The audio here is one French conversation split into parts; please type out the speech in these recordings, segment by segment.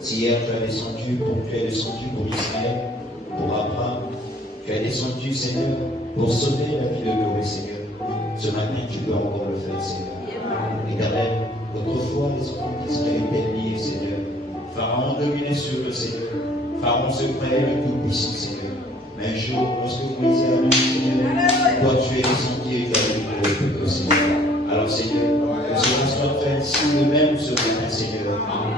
Si hier tu as descendu pour Israël, pour Abraham, tu as descendu, Seigneur, pour sauver la vie de Noé, Seigneur. Ce matin, tu peux encore le faire, Seigneur. Éternel, autrefois, les enfants d'Israël étaient liés, Seigneur. Pharaon dominait sur eux, Seigneur. Pharaon se croyait le tout-puissant, Seigneur. Mais un jour, lorsque Moïse a dit, Seigneur, toi tu es descendu et tu as libéré le peuple, Seigneur. Alors, Seigneur, que cela soit fait ainsi de même ce matin, Seigneur.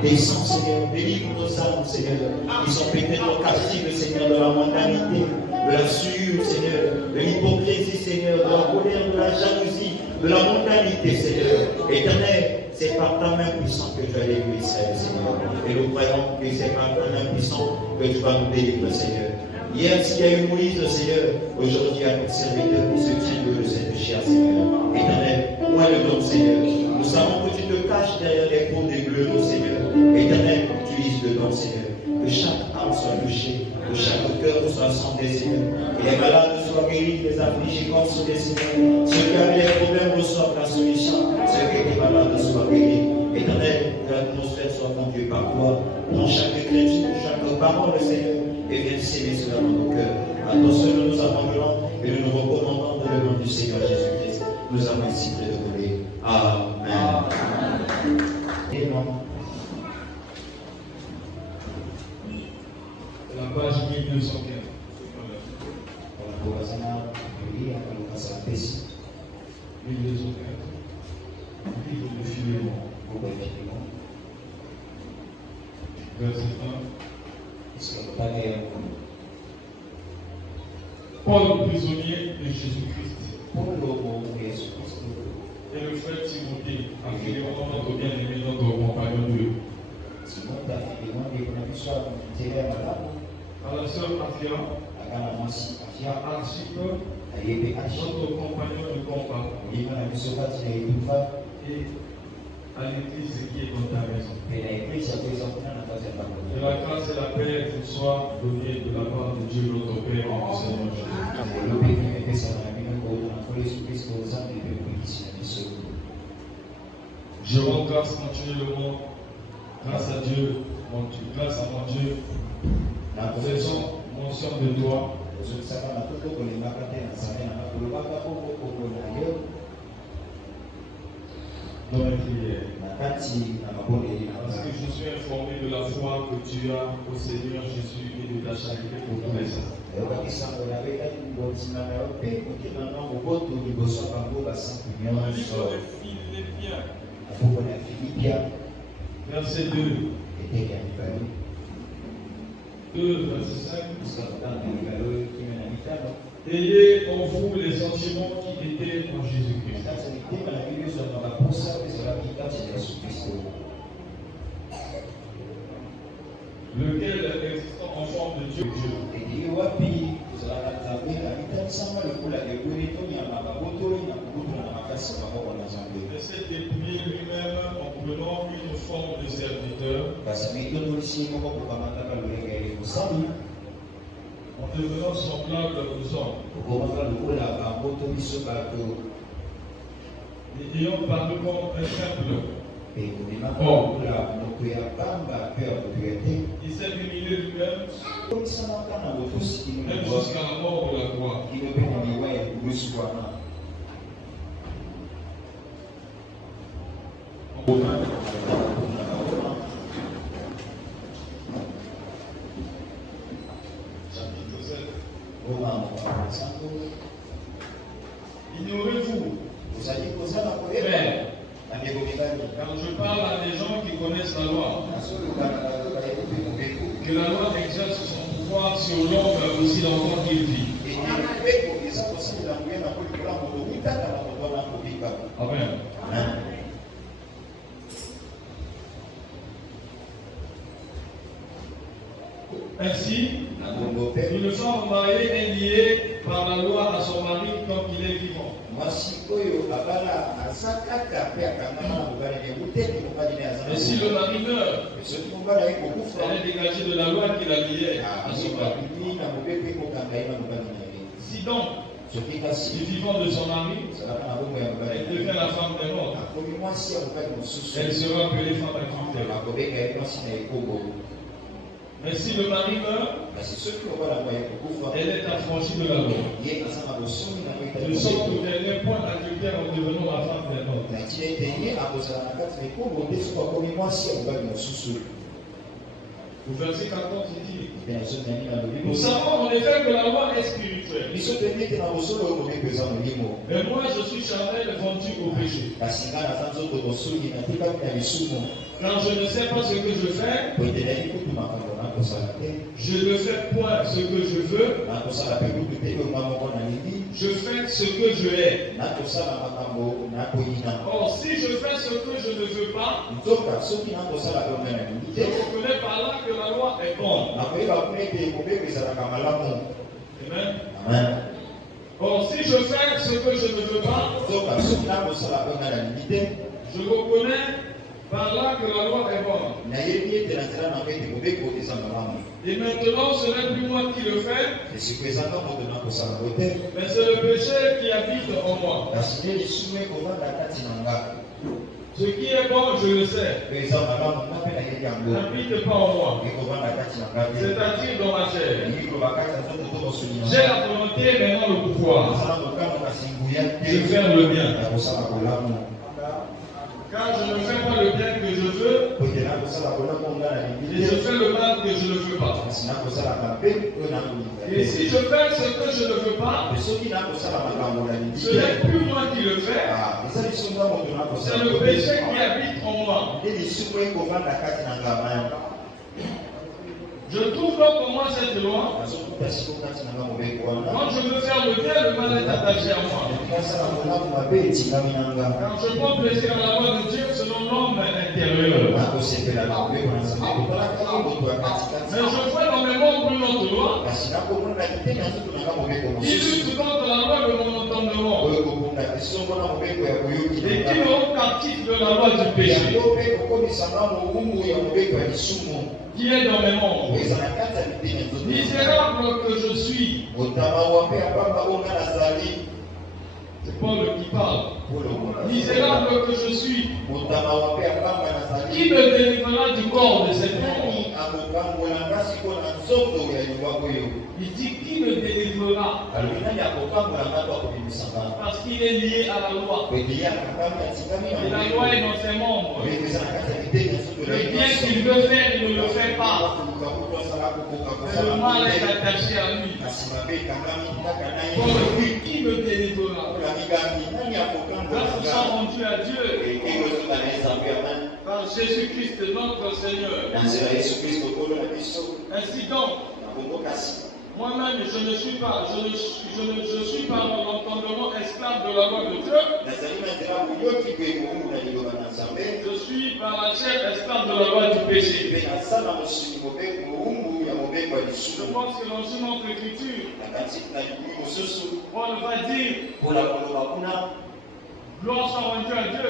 Descends, Seigneur, délivre nos âmes, Seigneur, qui sont peut-être captives, Seigneur, de la mondanité, de la souillure, Seigneur, de l'hypocrisie, Seigneur, de la colère, de la jalousie, de la mondanité, Seigneur. Éternel, c'est par ta main puissante que tu as délivrer Israël, Seigneur. Et nous croyons que c'est par ta main puissante que tu vas nous délivrer, Seigneur. Hier, s'il y a eu Moïse, Seigneur, aujourd'hui, à notre serviteur qui se tient de cette chair, Seigneur. Éternel, moi le don, Seigneur. Nous savons que tu te caches derrière les peaux des gleux, Seigneur. Éternel, utilise le don, Seigneur. Que chaque âme soit touchée, que chaque cœur soit santé, Seigneur. Que les malades soient guéris, les affligés consolés, Seigneur. Ceux qui avaient des problèmes reçoivent la solution. Ceux qui étaient malades soient guéris. Éternel, que l'atmosphère soit conduite par toi. Prends chaque écriture, chaque parole, Seigneur, et viens s'aimer cela dans nos cœurs. À toi seul nous abandonnons et nous nous recommandons dans le nom du Seigneur Jésus-Christ. Nous avons ainsi prédévoilé. Amen. Et non. La page 1215. Pour la Sana, oui, à l'occasion de 1215. Livre de Philémon. Verset 1. Paul, prisonnier de Jésus-Christ. Et le frère Timothée, à Philémon, notre bien-aimé, notre compagnon de l'eau. À la sœur Afia, à Archipe, notre compagnon de combat, et à l'église qui est dans ta maison. Que la grâce et la paix vous soient données de la part de Dieu notre Père et du Seigneur Jésus. Je rends grâce continuellement, grâce à Dieu, grâce à mon Dieu, en faisant mention de toi. Dans mes prières. Parce que je suis informé de la foi que tu as au Seigneur Jésus et de ta charité pour tous les saints. Livre de Philippiens, verset 2. 2, verset 5. Ayez en vous les sentiments qui étaient en Jésus-Christ. Lequel, existant en forme de Dieu, s'est dépouillé lui-même en prenant une forme de serviteur, en devenant semblable aux hommes, et ayant paru comme un simple homme. Il s'est humilié lui-même, même jusqu'à la mort de la croix. Ignorez-vous, frères, quand je parle à des gens qui connaissent la loi, que la loi exerce son pouvoir sur l'homme aussi longtemps qu'il vit. Ainsi, une femme mariée est liée par la loi à son mari tant qu'il est vivant. Et si le mari meurt, elle est dégagée de la loi qui la liait à son mari. Si donc, du vivant de son mari, elle devient la femme d'un autre, elle sera appelée femme adultère. Mais si le mari meurt, elle est affranchie de la loi. De sorte qu'elle n'est point adultère en devenant la femme d'un autre. Au verset 14, il dit: nous savons en effet que la loi est spirituelle. Mais moi je suis charnel, vendu au péché. Car je ne sais pas ce que je fais. Je ne fais point ce que je veux. Je fais ce que je hais. Or, si je fais ce que je ne veux pas, je reconnais par là que la loi est bonne. Amen. Or, si je fais ce que je ne veux pas, je reconnais par là que la loi est bonne. Et maintenant, ce n'est plus moi qui le fais, mais c'est le péché qui habite en moi. Ce qui est bon, je le sais, n'habite pas en moi, c'est-à-dire dans ma chair. J'ai la volonté, mais non le pouvoir de faire le bien. Car je ne fais pas le bien que je veux, et je fais le mal que je ne veux pas. Et si je fais ce que je ne veux pas, ce n'est plus moi qui le fais, c'est le péché qui habite en moi. Je trouve donc pour moi cette loi. Quand je veux faire le bien, le mal est attaché à moi. Quand je prends plaisir à la loi de Dieu selon l'homme intérieur. Mais je vois dans mes membres une autre loi qui lutte contre la loi de mon entendement et qui me rend captif de la loi du péché qui est dans mes membres. Misérable que je suis. C'est Paul qui parle. Misérable que je suis. Qui me délivrera du corps de cette mort? Il dit qui me délivrera? Parce qu'il est lié à la loi. Et la loi est dans ses membres. Le bien qu'il veut faire, il ne le fait pas. Mais le mal est attaché à lui. Donc, qui me délivrera? Grâce au sang rendu à Dieu par Jésus-Christ notre Seigneur. Ainsi donc, moi-même, je suis par l'entendement esclave de la loi de Dieu. Je suis par la chair esclave de la loi du péché. Je pense que dans une autre écriture, on va dire gloire soit rendue à Dieu.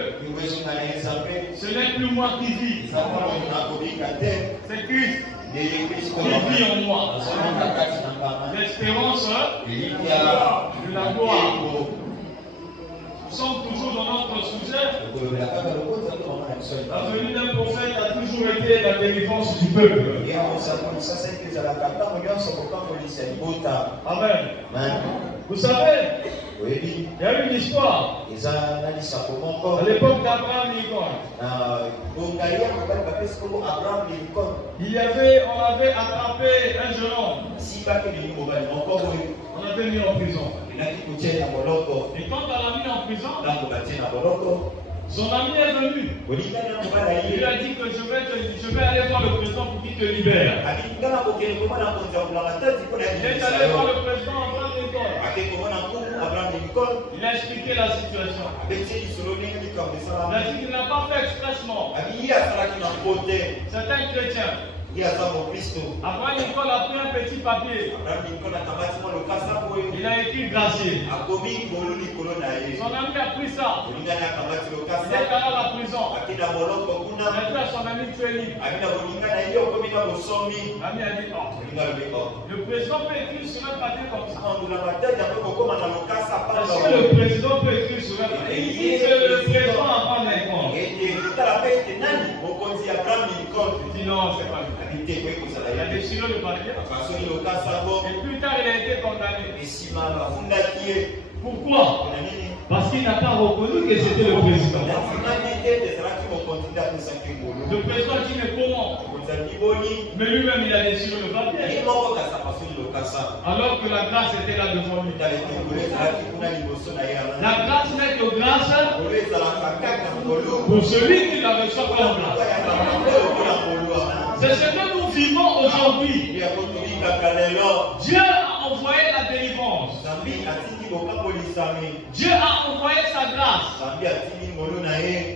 Ce n'est plus moi qui vis, c'est Christ qui vit en moi. L'espérance de la gloire. Nous sommes toujours dans notre sujet. La venue d'un prophète a toujours été la délivrance du peuple. Amen. Vous savez, il y a une histoire. À l'époque d'Abraham Lincoln, on avait attrapé un jeune homme. On l'avait mis en prison. Et quand on l'a mis en prison, son ami est venu. Il lui a dit que je vais aller voir le président pour qu'il te libère. Il est allé voir le président Abraham Lincoln. Il a expliqué la situation. Il a dit qu'il n'a pas fait expressement. C'est un chrétien. Abraham Lincoln a pris un petit papier. Il a écrit gracier. Son ami a pris ça. Il est allé à la prison. Maintenant, son ami tu es libre. L'ami a dit non. Le président peut écrire sur un papier comme ça. Est-ce que le président peut écrire sur un papier? Il dit que le président Abraham Lincoln. Il dit non, c'est pas lui. Il a déchiré le papier. Et plus tard, il a été condamné. Pourquoi? Parce qu'il n'a pas reconnu que c'était le président. Le président dit mais comment? Mais lui-même il a déchiré le papier. Alors que la grâce était là devant lui. La grâce n'est que grâce pour celui qui la reçoit comme grâce. C'est ce que nous vivons aujourd'hui. Dieu a envoyé la délivrance. Dieu a envoyé sa grâce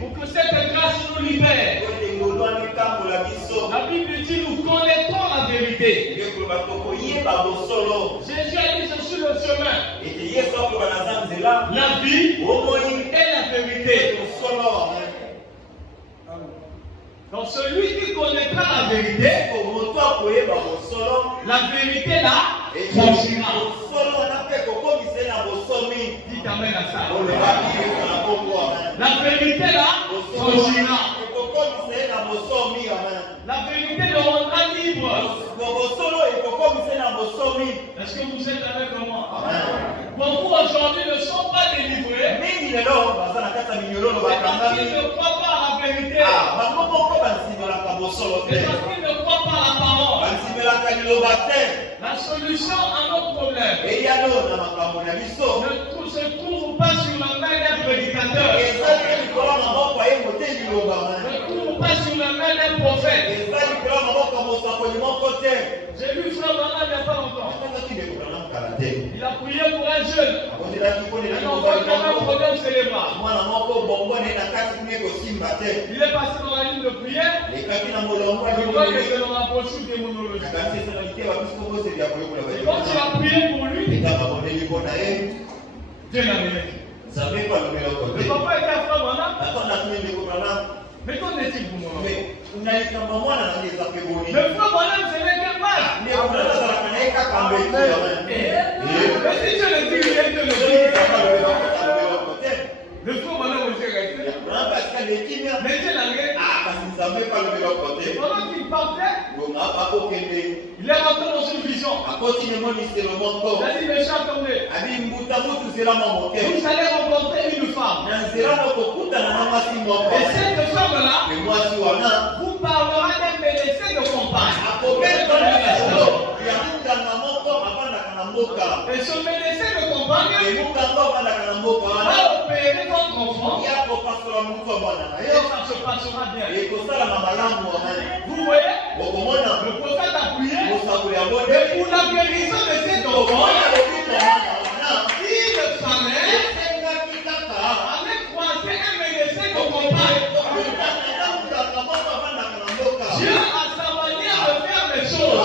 pour que cette grâce nous libère. La Bible dit nous connaîtrons la vérité. Jésus a dit je suis le chemin, la vie et la vérité. Donc celui qui connaîtra la vérité, la vérité là, franchira. Dites amen à ça. La vérité là, franchira. La vérité le rendra libre. Est-ce que vous êtes avec moi? Beaucoup aujourd'hui ne sont pas délivrés. Parce qu'ils ne croient pas à la vérité. Et parce qu'ils ne croient pas à la parole. La solution à nos problèmes ne se trouve pas sur la main d'un prédicateur. Ne trouve pas sur la main d'un prophète. J'ai vu Frère Branham il n'y a pas longtemps. Il a prié pour un jeune. Un enfant qui avait un problème cérébral. Il est passé dans la ligne de prière. Je crois que c'est dans la brochure démonologique. Et quand tu as prié pour lui, Dieu l'a réveillé. Le papa était à Frère Branham. Mais qu'en est-il pour moi? Le Frère Branham, ce n'est qu'un mal. Mais si Dieu le dit, Dieu le dit. Le Frère Branham aussi resté. Mais Dieu l'a réveillé. Pendant qu'il partait, il est rentré dans une vision. Il a dit, mes chers, attendez. Vous allez rencontrer une femme. Et cette femme-là vous parlera d'un médecin de compagne. Et ce médecin de compagne va opérer votre enfant. Et ça se passera bien. Vous voyez, le prophète a prié. Et pour la guérison de cet enfant, il fallait croiser un médecin de compagne. Dieu a sa manière de faire les choses.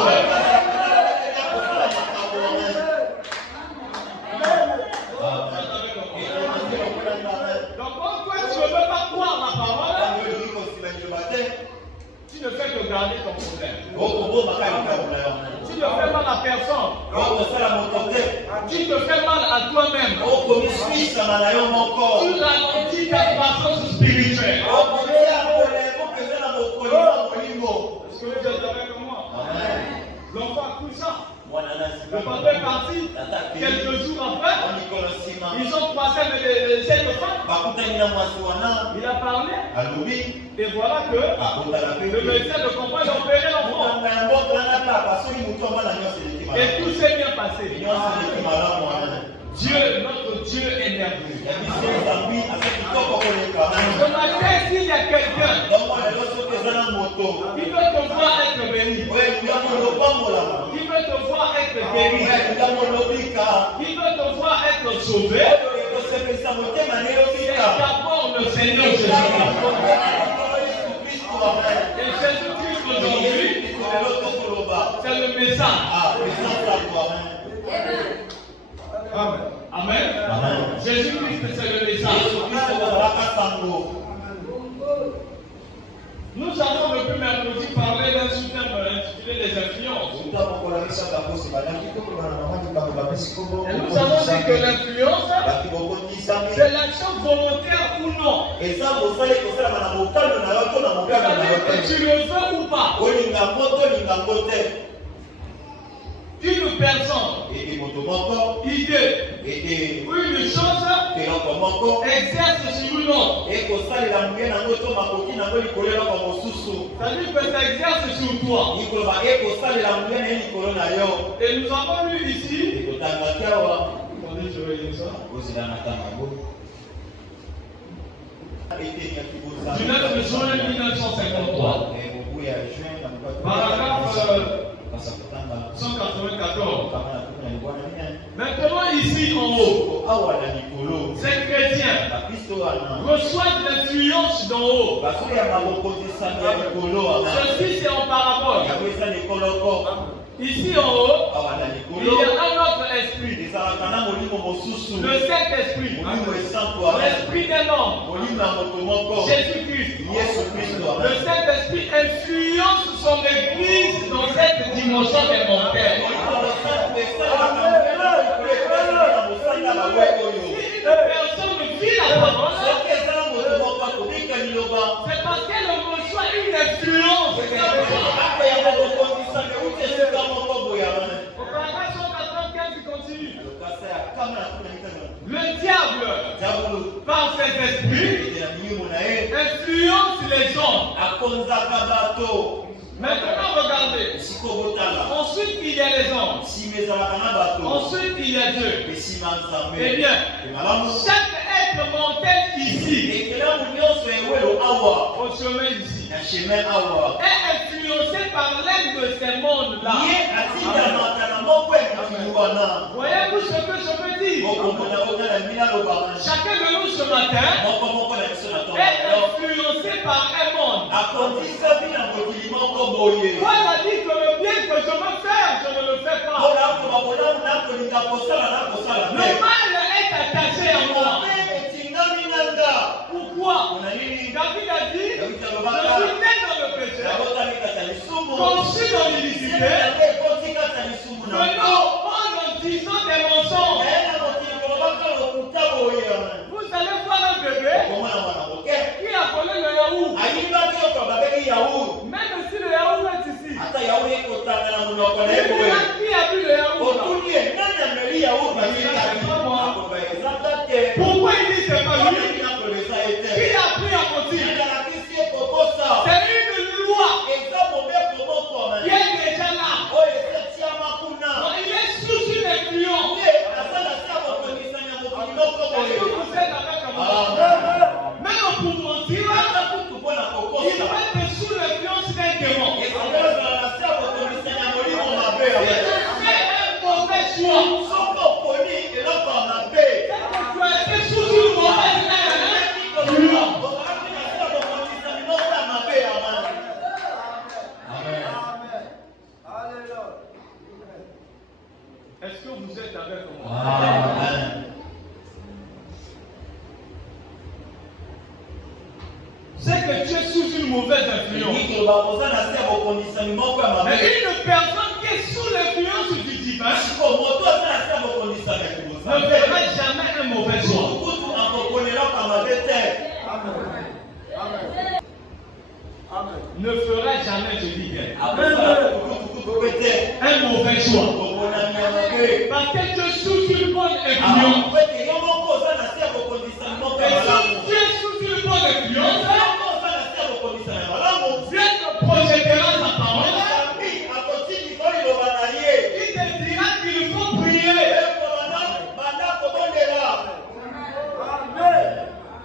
Donc, quand toi tu ne veux pas croire la parole, tu ne fais que garder ton problème. Tu ne fais mal à personne. Tu te fais mal à toi-même. Tu ralentis ta croissance spirituelle. Est-ce que vous êtes avec moi? L'enfant a cru ça. Le papa est parti. Quelques jours après, ils ont croisé cette femme. Il a parlé. Et voilà que le médecin de compagne a opéré l'enfant. Et tout s'est bien passé. Dieu, notre Dieu est merveilleux. Ce matin, s'il y a quelqu'un qui veut te voir être béni, qui veut te voir être guéri, qui veut te voir être sauvé, c'est d'abord le Seigneur Jésus-Christ. Et Jésus-Christ d'aujourd'hui, c'est le message. Amen. Jésus-Christ, c'est le message. Nous avons depuis mercredi parlé d'un sous-thème intitulé les influences. Et nous avons dit que l'influence, c'est l'action volontaire ou non. C'est-à-dire que tu le veux ou pas. Une personne, idée, ou une chose exerce sur une autre. C'est-à-dire que ça exerce sur toi. Et nous avons lu ici, attendez, je vais lire ça. Du 9 juin 1953. Paragraphe 194. Maintenant ici en haut, ces chrétiens reçoivent l'influence d'en haut. Ceci c'est en parabole. Ici en haut, il y a un autre esprit. Le Saint-Esprit. L'esprit d'un homme. Jésus-Christ. Le Saint-Esprit influence son église dans cette dimension des montagnes. Si une personne vit la parole, c'est parce qu'elle reçoit une influence. Au paragraphe 195, il continue. Le diable, par ses esprits, influence les hommes. Maintenant, regardez. Ensuite, il y a les hommes. Ensuite, il y a Dieu. Eh bien, chaque être mortel ici, au chemin ici, est influencé par l'un de ces mondes-là. Voyez-vous ce que je veux dire? Chacun de nous ce matin est influencé par un monde. Paul a dit que le bien que je veux faire, je ne le fais pas. Le mal est attaché à moi. Pourquoi? David a dit, je suis né dans le péché, conçu dans l'illicité, venant en disant des mensonges. Vous allez voir un bébé qui a volé le yaourt. Même si le yaourt est ici, qui a bu le yaourt? Pourquoi il dit c'est pas lui? Qui a pris à mentir? C'est une loi qui est déjà là. Donc il est sous une influence. Est-ce que vous êtes avec moi? Même pour mentir, il va être sous l'influence d'un démon. Il fait un mauvais choix. Tu as été sous une mauvaise influence. Est-ce que vous êtes avec moi? Amen. C'est que tu es sous une mauvaise influence. Mais une personne qui est sous l'influence du divin ne fera jamais un mauvais choix. Ne fera jamais, je dis bien, un mauvais choix. Parce que tu es sous une bonne influence. Et si tu es sous une bonne influence, Dieu te projettera sa parole. Il te dira qu'il faut prier.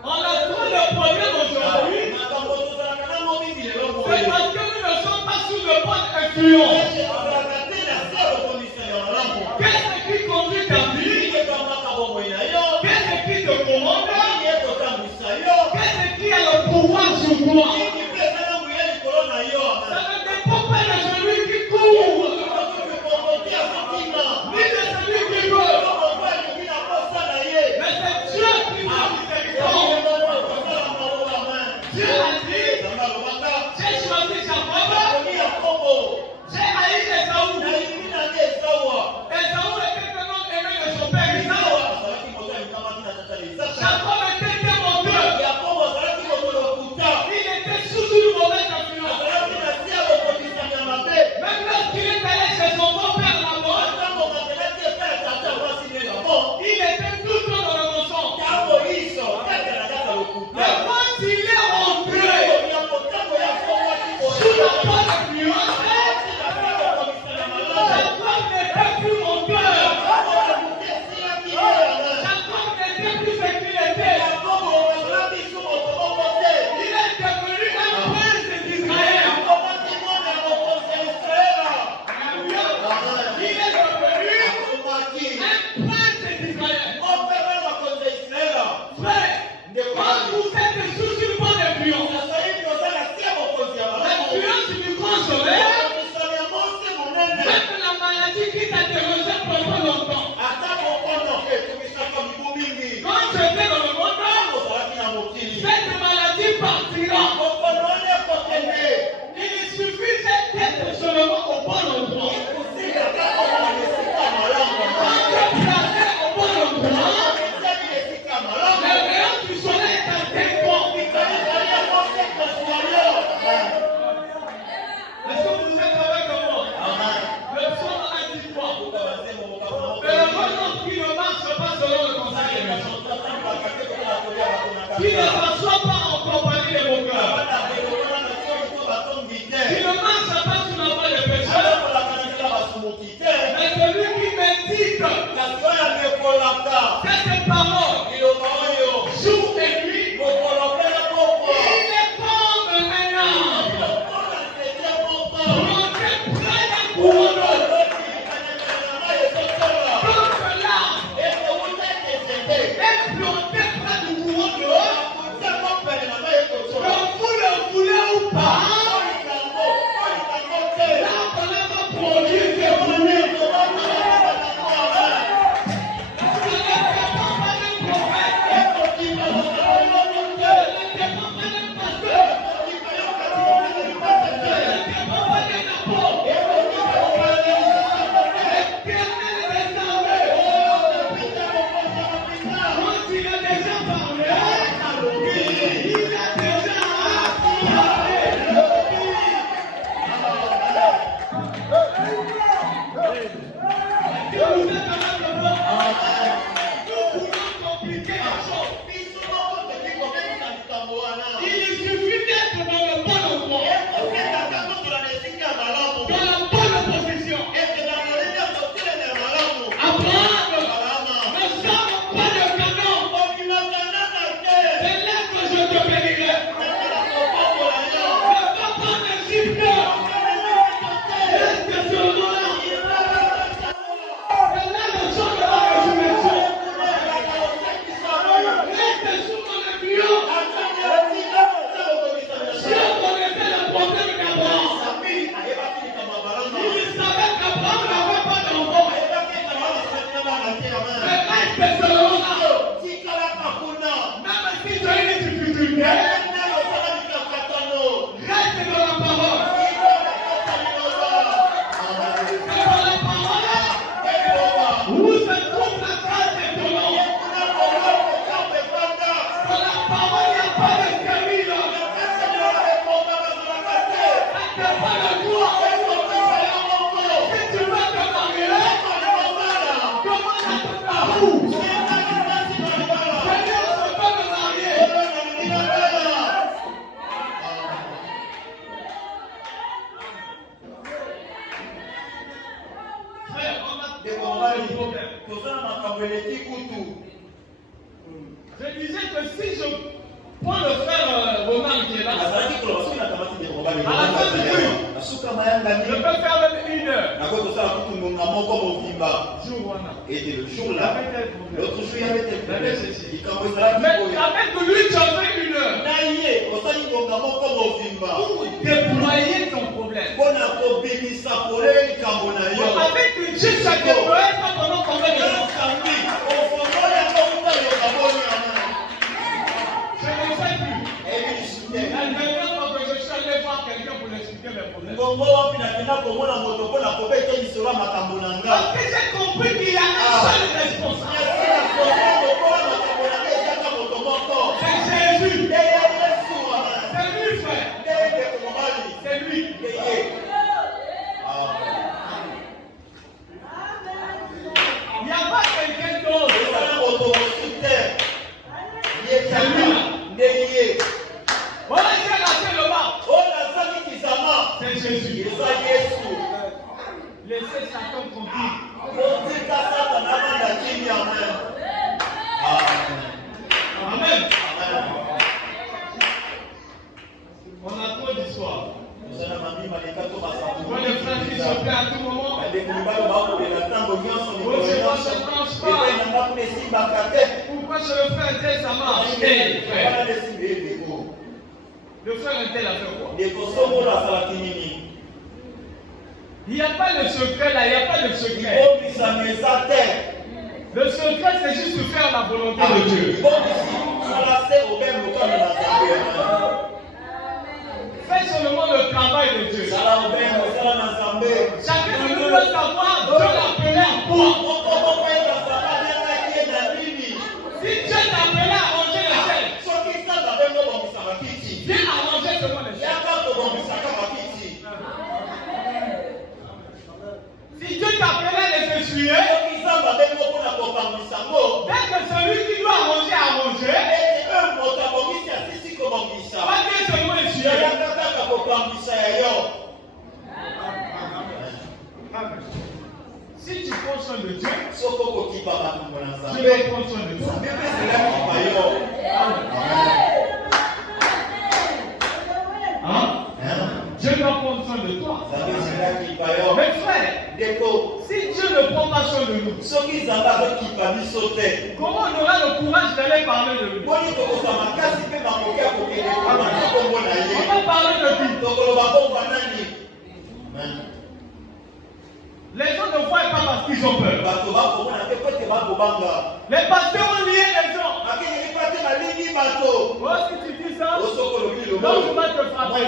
On a trop de problèmes aujourd'hui. C'est parce que nous ne sommes pas sous de bonne influence. Qu'est-ce qui conduit ta vie? Qu'est-ce qui te commande? Qu'est-ce qui a le pouvoir sur toi? Ça ne dépend Qui ne s'assoit pas en compagnie de mon cœur. Qui ne marche pas sur la voie des pécheurs. Mais celui qui médite cette parole jour et nuit, il est comme un arbre planté près d'un courant d'eau. Comme l'arbre est planté près du courant d'eau, que vous le voulez ou pas, l'arbre là va produire ses fruits. Je disais que si je prends le frère Romain qui est là, à la fin du jour, je peux faire même 1 heure. Et le jour-là, l'autre jour, il y avait des problèmes. Mais avec lui, tu as fait 1 heure. Pour déployer ton problème. Avec Dieu, ça déploie pas pendant combien de temps? Je ne sais plus. La dernière fois que je suis allé voir quelqu'un pour l'expliquer mes problèmes. Parce que j'ai compris qu'il y a un seul responsable. C'est Jésus. C'est lui, frère. C'est lui. Il n'y a pas quelqu'un d'autre. C'est lui. Voilà, il a lâché le bas. C'est Jésus. Laissez Satan conduire. Amen. On a trop d'histoires. Moi, les frères qui sont prêts à tout moment. Pourquoi chez le frère tel ça marche? Le frère tel a fait quoi? Il n'y a pas de secret là, il n'y a pas de secret. Le secret c'est juste de faire la volonté de Dieu. Fais seulement le travail de Dieu. Chacun de nous doit savoir Dieu l'appelait à quoi. Si Dieu t'appelait à manger les ailes, viens à manger seulement les ailes. Si Dieu t'appelait à les essuyer, dès que celui qui doit manger a mangé, Je vais prendre soin de toi. Hein? Je dois prendre soin de toi. Mes frères, si Dieu ne prend pas soin de nous, comment on aura le courage d'aller parler de lui? On va parler de qui? Les gens ne voient pas parce qu'ils ont peur. Les pasteurs ont lié les gens. Oh, si tu dis ça, l'ange va te frapper.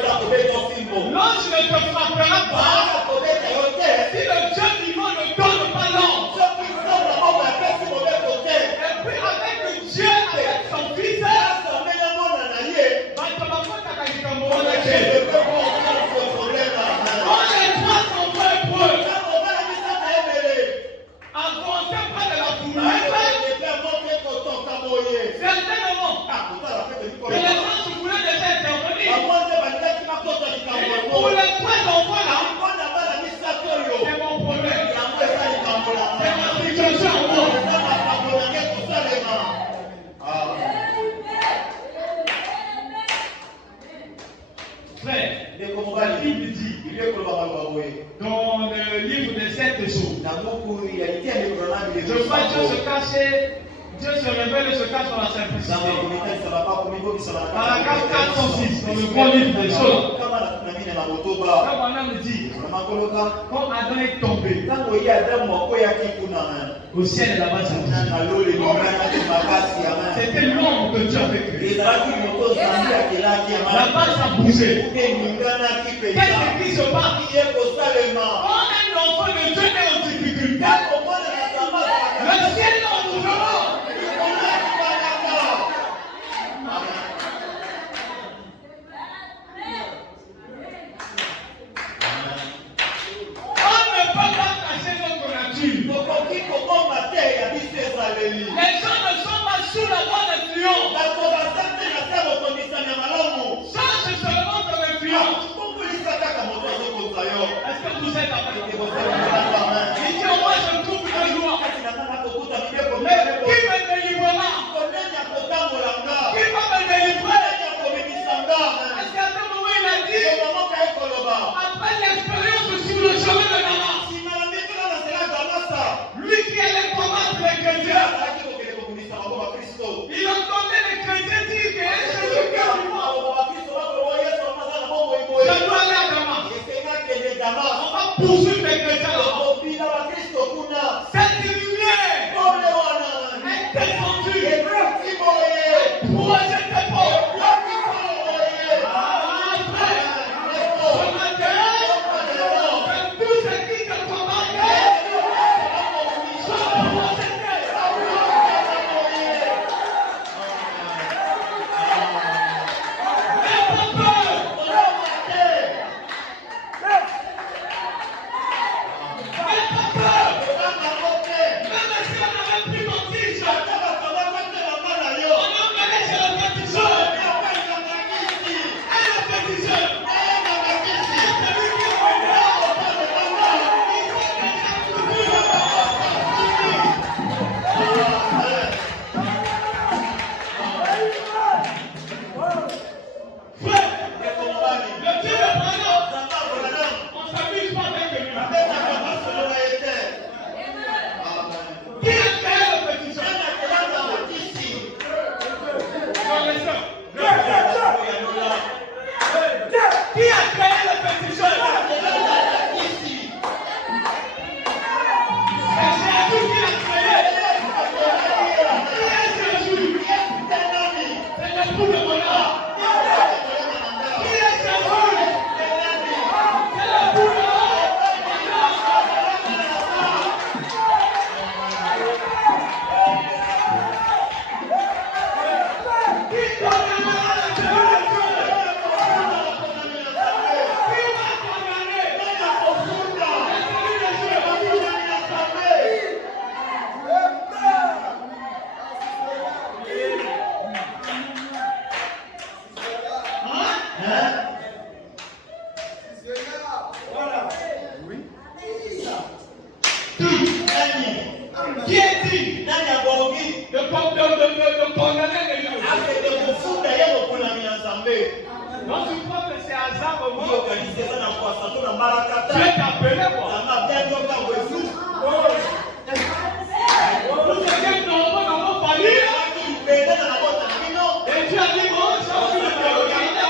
L'ange ne te frappera pas si le Dieu vivant ne donne pas l'ange. Et puis avec Dieu, avec son fils, pour les trois enfants là, c'est mon problème. C'est ma situation. Frère, la Bible dit dans le livre des 7 jours, je vois Dieu se cacher. Dieu se révèle et se cache dans la simplicité. Paragraphe 406 dans le grand livre des choses. Comme on a dit, quand Adam est tombé, au ciel et là-bas, c'était l'ombre que Dieu avait créé. Là-bas, ça bougeait. Qu'est-ce qui se passe? Quand un enfant de Dieu est en difficulté, le ciel est en mouvement. Les gens ne sont pas sous la bonne influence. Change seulement ton influence. Est-ce que vous êtes avec moi? Il dit au moins je trouve une loi. Mais qui me délivrera? Qui va me délivrer? Est-ce qu'à ce moment il a dit après l'expérience sur le chemin de Damas, lui qui allait combattre les chrétiens, il entendait les chrétiens dire que Jésus qui est vivant. Je dois aller à Damas. On va poursuivre les chrétiens là-bas. Cette lumière est descendue. Projet de pauvres. Ce matin, tout ce qui te combattait, Donc tu crois que c'est hasard au monde? Dieu t'a appelé quoi? Nous étions nombreux dans nos familles. Et Dieu a dit bon, j'ai envie de te regarder.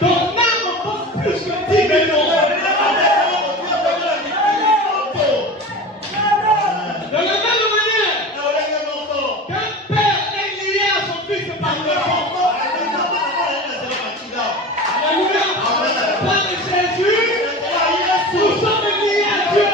Ton âme vaut plus que 10 millions. De la même manière qu'un père est lié à son fils par le sang. Alléluia. Par Jésus, nous sommes liés à Dieu.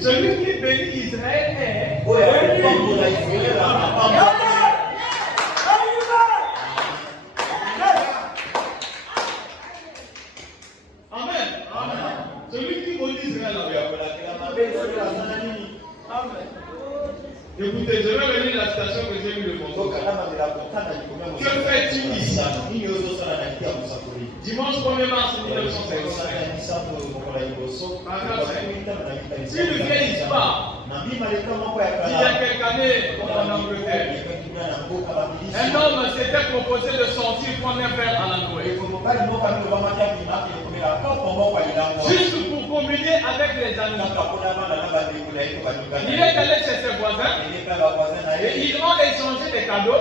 Celui qui bénit Israël est. Amen. Celui qui bénit Israël. Amen. Écoutez, je vais venir la citation que j'ai vu le bonjour. Que fais-tu ici? Dimanche 1er mars 1955. Si ne vieillit pas, il y a quelques années en Angleterre, un homme s'était proposé de sortir prendre un verre à la Noël. Juste pour communier avec les amis. Il est allé chez ses voisins et ils ont échangé des cadeaux.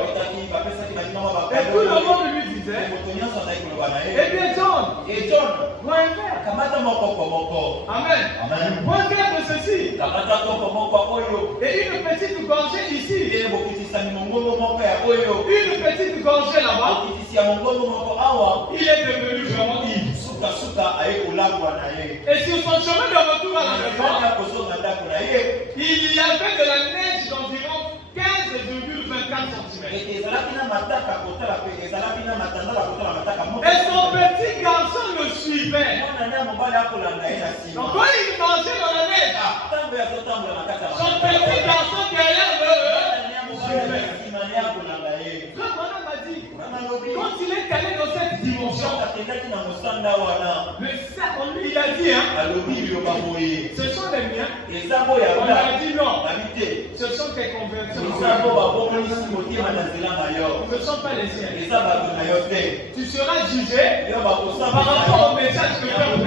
Et tout le monde lui disait, eh bien John, prends un verre. Amen. Prends un verre de ceci. Et une petite gorgée ici. Une petite gorgée là-bas. Il est devenu vraiment ivre. Et sur son chemin de retour à la maison, il y avait de la neige d'environ 15,24 cm. Et son petit garçon le suivait. Donc quand il marchait dans la neige, son petit garçon derrière le suivait. Quand il est allé dans cette dimension, le cercle, il a dit, ce sont les miens. On a dit non. Ce sont tes conversions. Ce ne sont pas les siens. Tu seras jugé par rapport au message que tu as prêché.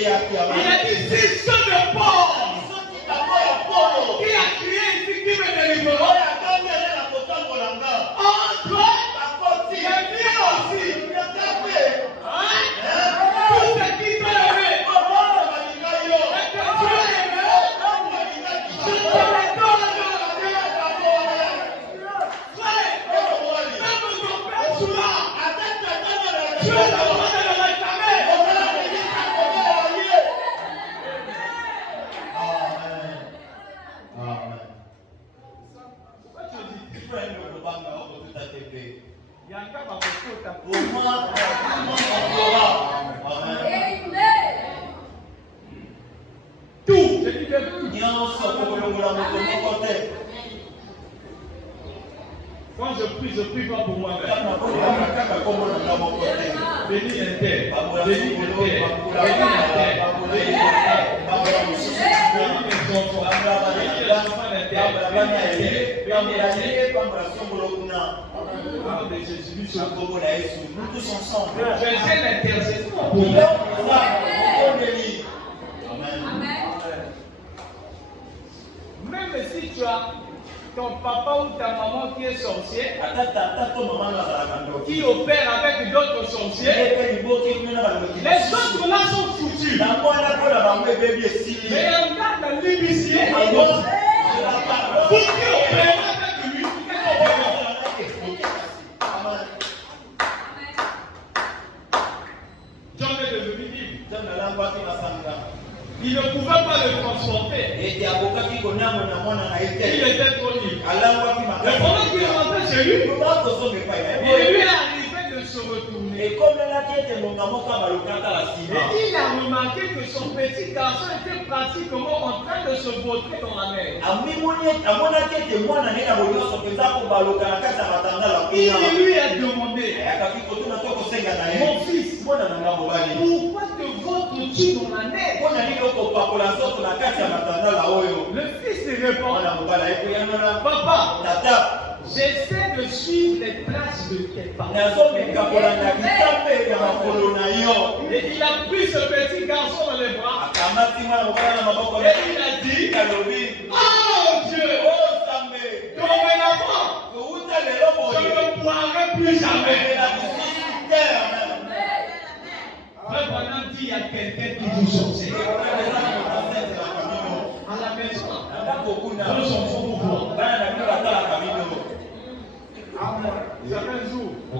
Il a dit, c'est ce de Paul qui a crié ici, qui me délivrera. Entre les miens aussi. Tout ce qui t'a aimé, et que tu as aimé, je te l'accorde. Frère, même ton père souvent, tu es le roi de l'examen. Tout, je dis de tout. Quand je prie pas pour moi-même. Bénis un tel. Bénis un tel. Bénis un tel. Bénis mes enfants. Bénis les enfants d'un tel. Bénis un tel. Nom de Jésus, nous tous ensemble. Je sais l'intercession pour nous. Même si tu as ton papa ou ta maman qui est sorcier, qui opère avec d'autres sorciers, les autres là sont foutus. Mais regarde l'huissier, pour qui opère avec lui, John est devenu libre. Il ne pouvait pas le transporter. Il était trop libre. Mais pendant qu'il rentrait chez lui, il lui est arrivé de se retourner. Et il a remarqué que son petit garçon était pratiquement en train de se vautrer dans la neige. Il lui a demandé, mon fils, pourquoi te vautres-tu dans la neige? Le fils lui répond, papa, j'essaie de suivre les traces de tes parents. Et il a pris ce petit garçon dans les bras. Et il a dit, oh Dieu, dorénavant, je ne boirai plus jamais. Frère Branham dit, il y a quelqu'un qui vous sortit. À la maison, nous sommes fous pour vous. Certains jours, on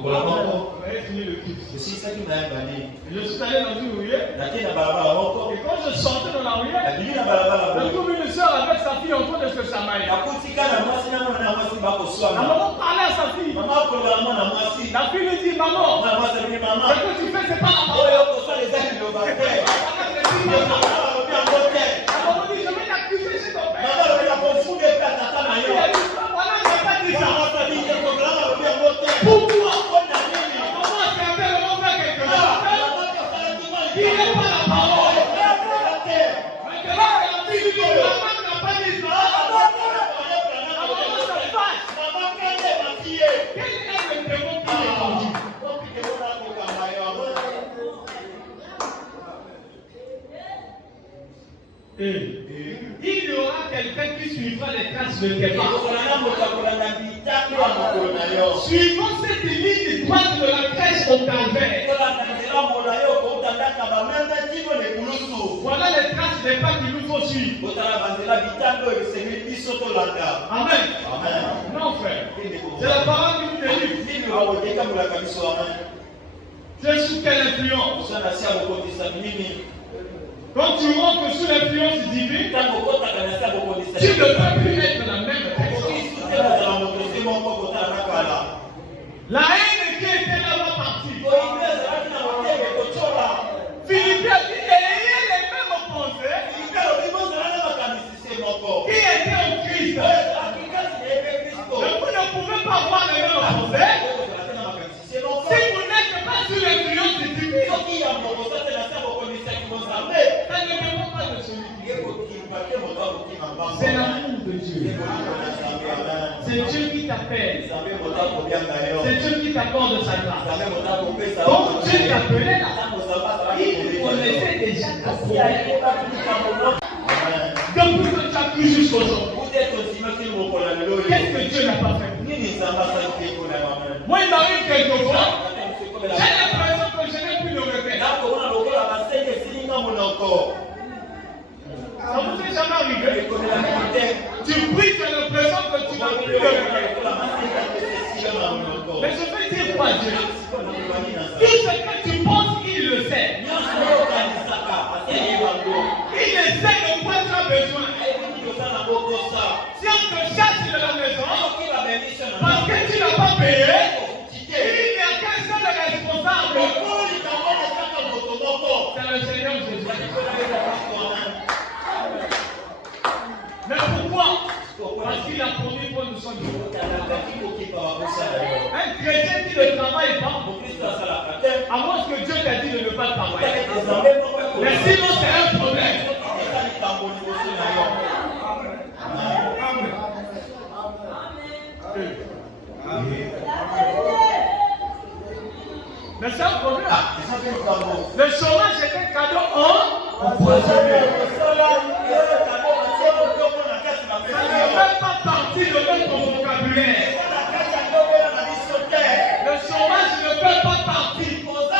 avait fini le culte. Je suis allé dans une ruelle. Et quand je sortais dans la ruelle, je trouve une soeur avec sa fille en train de se chamailler. La maman parlait à sa fille. La fille lui dit, maman, ce que tu fais, c'est pas la parole. La maman dit, je vais t'accuser chez ton père. Voilà, je n'ai pas dit ça. Pourquoi? Maman s'est tellement fait quelque chose. Il n'est pas la parole. Maintenant, la fille lui dit, maman n'a pas dit ça. La maman se fâche. Quel est le démon qui est conduit? Il y aura quelqu'un qui suivra les traces de tes parents. Suivant cette ligne droite de la crèche au calvaire. Voilà les traces des pas qu'il nous faut suivre. Amen. Non, frère. C'est la parole qui nous délivre. Tu es sous quelle influence? Quand tu rentres sous l'influence divine, tu ne peux plus être la même personne. La haine qui était là va partir. Philippe a dit, ayez les mêmes pensées qui étaient au Christ. Mais vous ne pouvez pas avoir les mêmes pensées si vous n'êtes pas sous l'influence divine. Ça ne dépend pas de celui qui est. C'est l'amour de Dieu. C'est Dieu qui t'appelle. C'est Dieu qui t'accorde sa grâce. Donc Dieu t'appelait là. Il connaissait déjà ta problème. Depuis que tu as cru jusqu'aujourd'hui, qu'est-ce que Dieu n'a pas fait? Moi, il m'arrive quelquefois, j'ai l'impression que je n'ai plus de repère. Ça vous est jamais arrivé? Tu pries, tu as l'impression que tu n'as plus de repère. Mais je vais dire quoi, Dieu? Tout ce que tu penses, il le sait. Il sait de quoi tu as besoin. Si on te chasse de la maison, parce que tu n'as pas payé, il n'y a qu'un seul responsable. C'est le Seigneur Jésus. Mais pourquoi? Parce qu'il a promis pour nous sommes libres. Mais c'est un problème. Le chômage est un cadeau empoisonné. Ça ne fait pas partie de notre vocabulaire. Le chômage ne fait pas partie de notre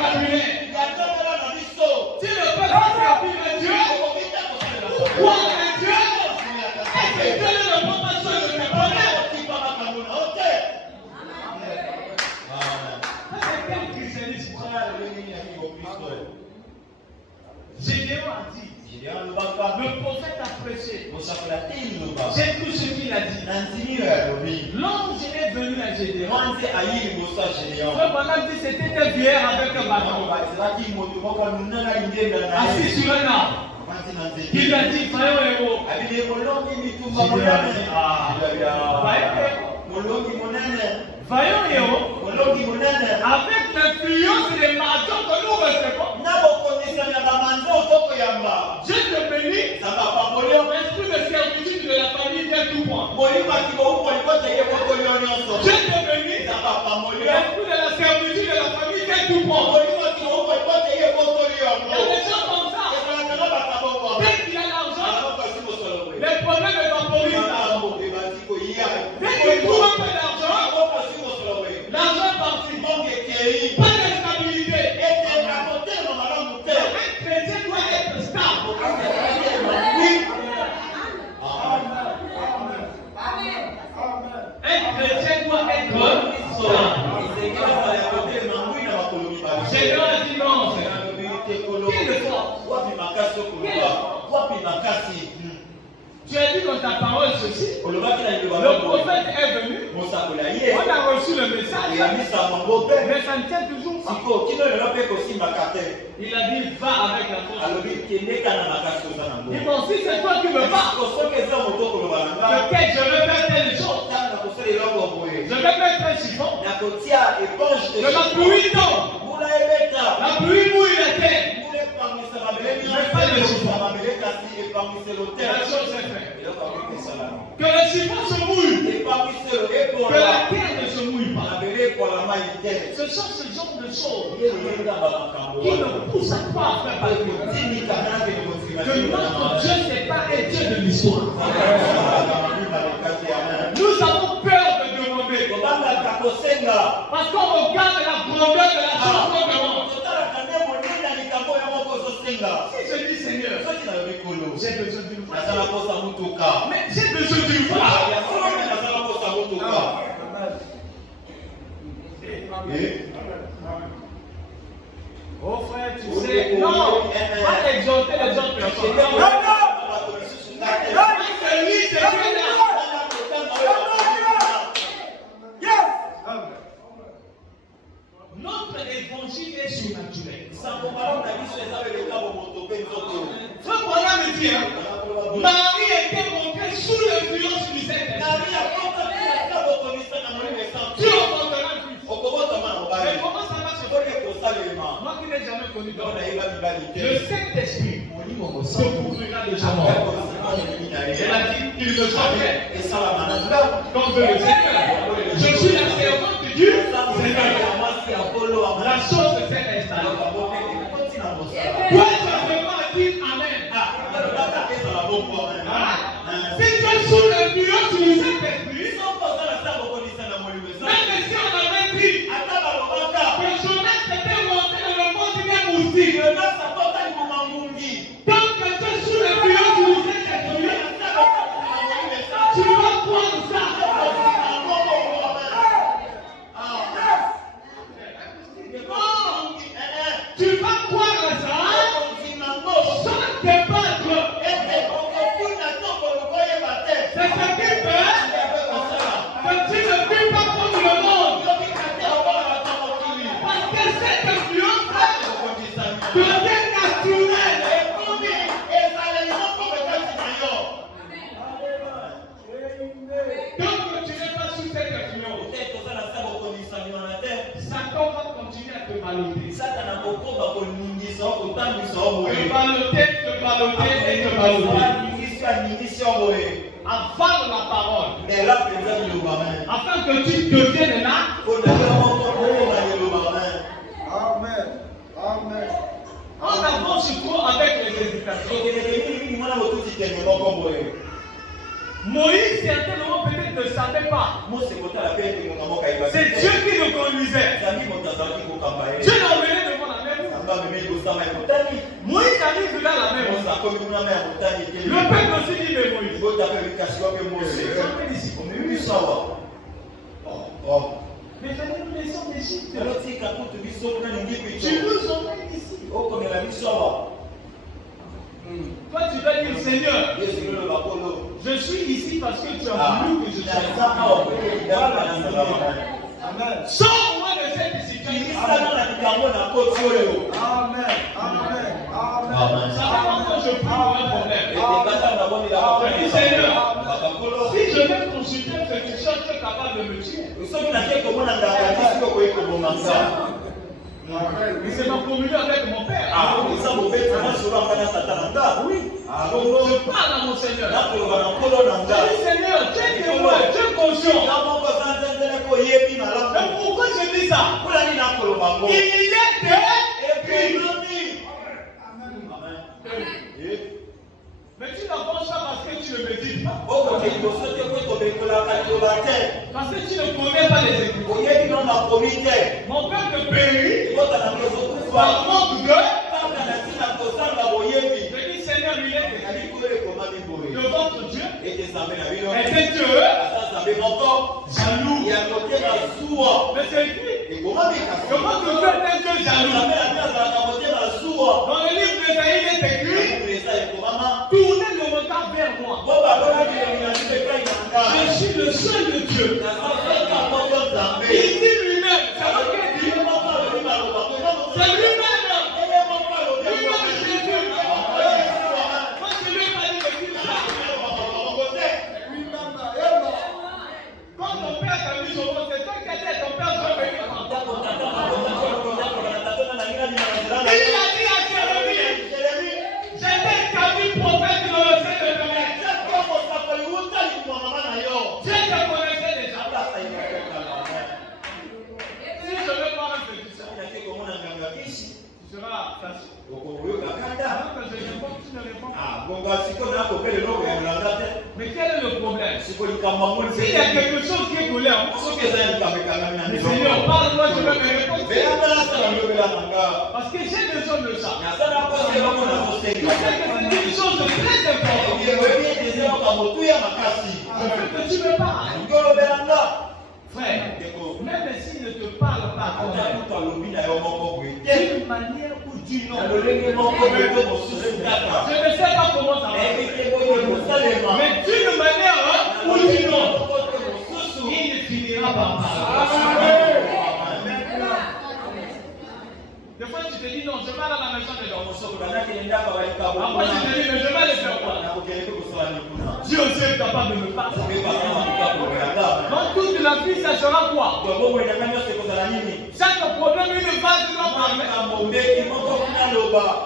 vocabulaire. Tu ne peux pas servir un Dieu, croire un Dieu, et que Dieu ne prend pas soin de tes problèmes. Ça, c'est quel christianisme? Gédéon a dit. Le prophète a prêché. J'ai cru ce qu'il a dit. L'ange est venu à Gédéon. Le bonhomme dit c'était un vieillard avec un bâton. Assis sur un arbre. Il lui a dit, voyons héros. Voyons héros. Avec l'influence des marteaux que nous recevons, Dieu te bénit. L'esprit de servitude de la famille vient tout point. Dieu te bénit. L'esprit de la servitude de la famille vient tout point. Il y a des gens comme ça. Dès qu'il y a l'argent, les problèmes évaporisent. Dès qu'il trouve un peu d'argent, l'argent est parti. Pas de stabilité. Un chrétien doit être stable. Un chrétien doit être stable. Gédéon a dit non. Quelle force. Tu as dit dans ta parole ceci. Le prophète est venu. On a reçu le message. Mais ça ne tient toujours pas. Il a dit va avec la force. Il bon, si c'est toi qui me parles, peut-être je vais faire telle chose. Je vais mettre un chiffon. Je la pluie tombe. La pluie mouille la terre. Je vais pas le chiffon. La chose est faite. Que le chiffon se mouille. Que la terre ne se mouille pas. Ce sont ce genre de choses qui ne poussent pas à faire partie. Que notre Dieu, ce n'est pas un Dieu de l'histoire. Nous avons peur de demander. Parce qu'on regarde la grandeur de la chose qu'on demande. Si je dis Seigneur, j'ai besoin d'une voix. Mais j'ai besoin d'une voix. Oh frère, tu sais, non, pas exalter les autres personnes. Notre évangile est surnaturel. Frère Branham me dit, Marie était montrée sous l'influence du Saint-Esprit. Dieu enfanteras le Fils. Mais comment ça marche? Moi qui n'ai jamais connu d'homme, le Saint-Esprit se couvrira de son nom. Elle a dit qu'il me sauverait. Comme veut le Seigneur. Je suis la servante de Dieu. La chose s'est installée. Toi, tu as vraiment dit Amen. Si tu es sous l'influence du Saint-Esprit, même si on avait dit que Jonas s'était monté dans le monde des moustiques, tant que tu es sous l'influence du Saint-Esprit, tu vas prendre ça. Tu vas croire à ça sans te battre. C'est ce qui fait que tu ne vis pas comme le monde. Parce que cette influence devient naturelle. Donc tu n'es pas sous cette influence. Satan va continuer à te baloter. Te baloter et te baloter. avale la parole. Mais là, présent, il est Afin que tu deviennes là. Amen. Amen. On avance trop avec les hésitations. Moïse, certainement, peut-être ne savait pas. C'est Dieu qui le conduisait. Dieu l'a emmené devant la mer. Moïse arrive là, la mer. Le peuple aussi dit de Moïse. Mais fallait nous laisser en Égypte. Tu nous emmènes ici. Toi, tu dois dire, Seigneur, je suis ici parce que tu as voulu que je sois ici. Sors-moi de cette situation. Amen. Amen. Amen. Ça va quand je prie pour un problème. Je dis, Seigneur, si je vais consulter ce que tu cherches, tu es capable de me tuer. C'est ma communion avec mon Père. Oui. Je parle à mon Seigneur. Je dis, Seigneur, tu es témoin, tu es conscient. Mais pourquoi je dis ça? Il est mais tu n'avances pas parce que tu ne médites pas. Parce que tu ne connais pas les Écritures. Mon peuple périt par manque de. Je dis, Seigneur, il est de votre Dieu était Dieu jaloux. Mais c'est écrit que votre Dieu est un Dieu jaloux. Dans le livre d'Ésaïe, il est écrit, tournez le regard vers moi. Je suis le seul de Dieu. Il dit lui-même, c'est ce qu'il dit. C'est lui-même. Lui-même Jésus. Moi, je lui ai pas dit que tu l'as. Quand ton père t'a mis au monde, c'est toi qui as dit à ton père, je vais venir. Il a dit à Jérémie, j'étais établi prophète dans le sein de ton mère. Dieu te connaissait déjà. Si je veux voir un petit ça, tu seras facile. Tu ne réponds pas. Mais quel est le problème? S'il y a quelque chose qui est colère, mais Seigneur, parle-moi, je vais me répondre. Parce que j'ai besoin de ça. Je sais que c'est une chose très importante. Je veux que tu me parles. Frère, même s'il ne te parle pas d'une manière ou d'une autre, je ne sais pas comment ça va, mais d'une manière ou d'une autre, il finira par parler. Des fois tu te dis non, je vais aller à la maison des gens. Après tu te dis mais je vais aller faire quoi? Dieu aussi est capable de me parler. Donc toute la vie ça sera quoi? Chaque problème une phase doit parler.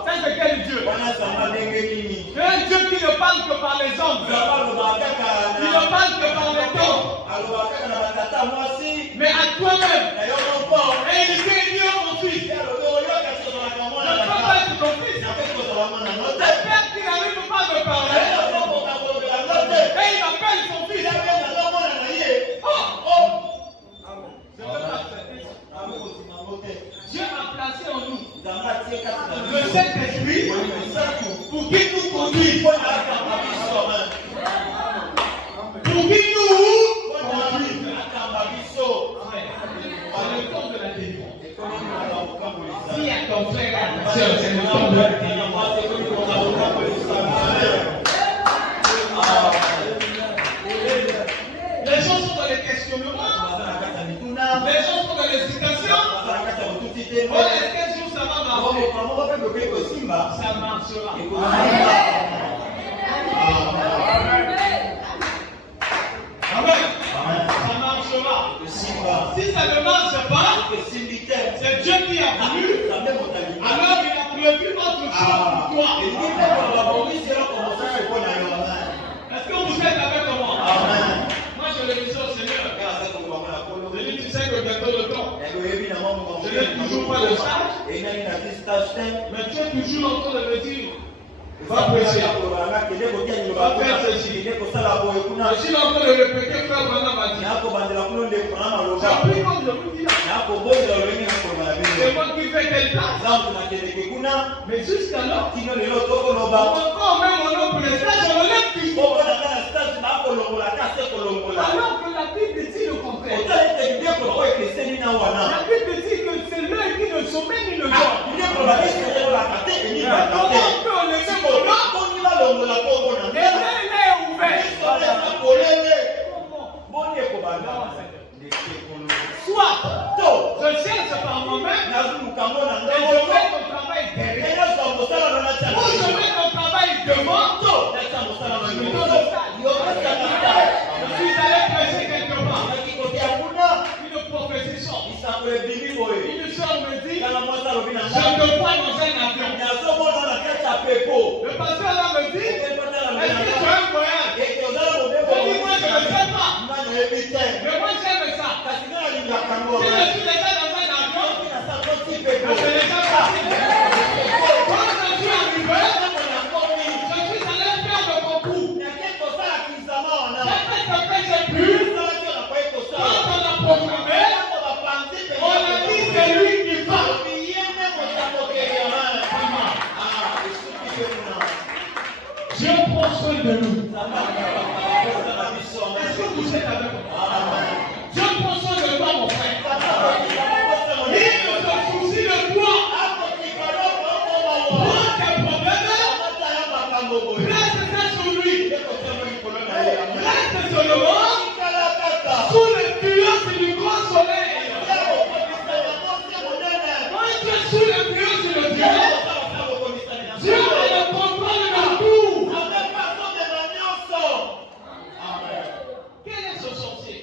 Ça c'est quel Dieu? Un Dieu qui ne parle que par les hommes. Il ne parle que par les temps. Mais à toi-même. Et il dit Dieu mon fils. Je ne peux pas être ton fils. Le père qui n'arrive pas à me parler. Et il appelle son fils. Dieu a placé en nous le Saint-Esprit pour qu'il nous conduise. Pour qu'il nous conduise. Dans le temps de la délivrance. Dis à ton frère, c'est le temps de la délivrance. Les gens sont dans les questionnements. Les gens sont dans l'hésitation. Oh, est-ce qu'un jour ça va marcher? Ça marchera. Amen. Ça marchera. Si ça ne marche pas, c'est Dieu qui a voulu. Alors il a prévu autre chose pour toi. Est-ce que vous êtes avec moi? sais que bientôt le temps. Je n'ai toujours pas de stage. Mais tu es toujours en train de me dire, va prêcher, va faire ceci. Je suis en train de répéter, frère Branham m'a dit. J'ai appris comme je vous dis là. C'est moi qui fais quelle place. Mais jusqu'alors, encore même mon nom pour les stages, on le lève toujours. Alors que la Bible dit le contraire. La Bible dit que c'est l'œil qui ne sommeille ni le jour. Comment peut on lever mon nom et l'œil est ouvert? Soit je cherche par moi-même et je mets mon travail derrière. Ou je mets mon travail devant. Je me donne le stage. Je suis allé prêcher quelque part. Une prophétie sort. Une soeur me dit, je te vois dans un avion. Le pasteur là me dit, est-ce que tu as un voyage? Je dis, moi je ne sais pas. Mais moi j'aime ça. Si je suis déjà dans un avion, je suis déjà parti. Quand je suis arrivé, je suis allé faire le concours. J'ai fait ce que j'ai pu. Quand on a programmé, on a dit c'est lui qui parle. Dieu prend soin de nous. Est-ce que vous êtes avec moi? Dieu prend soin de toi, mon frère. Il ne se soucie de toi. Prends tes problèmes. Place ça sur lui. Reste seulement sous l'influence du grand soleil. Quand tu es sous l'influence de Dieu, Dieu a le contrôle de tout. Quel est ce sorcier?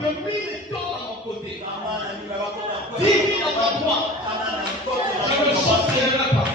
Depuis les temps à mon côté, 10 000 à ma droite, je ne sortirai pas.